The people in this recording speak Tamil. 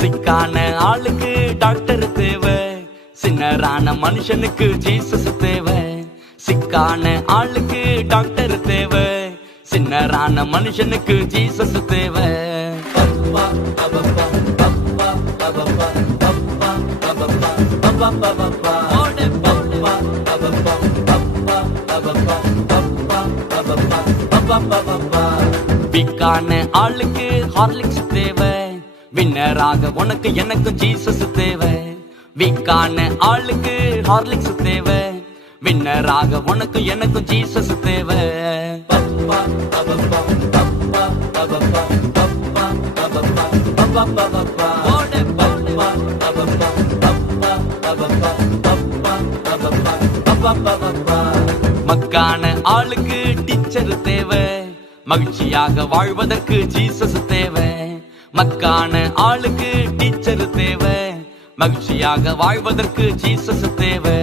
சிக்கான ஆளுக்கு டாக்டர் தேவை, சின்னரான மனுஷனுக்கு ஜீசஸ் தேவை. சிக்கான ஆளுக்கு டாக்டர் தேவை, சின்னரான மனுஷனுக்கு ஜீசஸ் தேவை. வீக்கான ஆளுக்கு ஹார்லிக்ஸ் தேவை, வின்னராக உனக்கு எனக்கு ஜீசஸ் தேவை. வீக்கான ஆளுக்கு ஹார்லிக்ஸ் தேவை, வின்னராக உனக்கு எனக்கு ஜீசஸ் தேவை. மக்கான ஆளுக்கு டீச்சர் தேவை, மகிழ்ச்சியாக வாழ்வதற்கு ஜீசஸ் தேவை. மக்கான ஆளுக்கு டீச்சர் தேவை, மகிழ்ச்சியாக வாழ்வதற்கு ஜீசஸ் தேவை.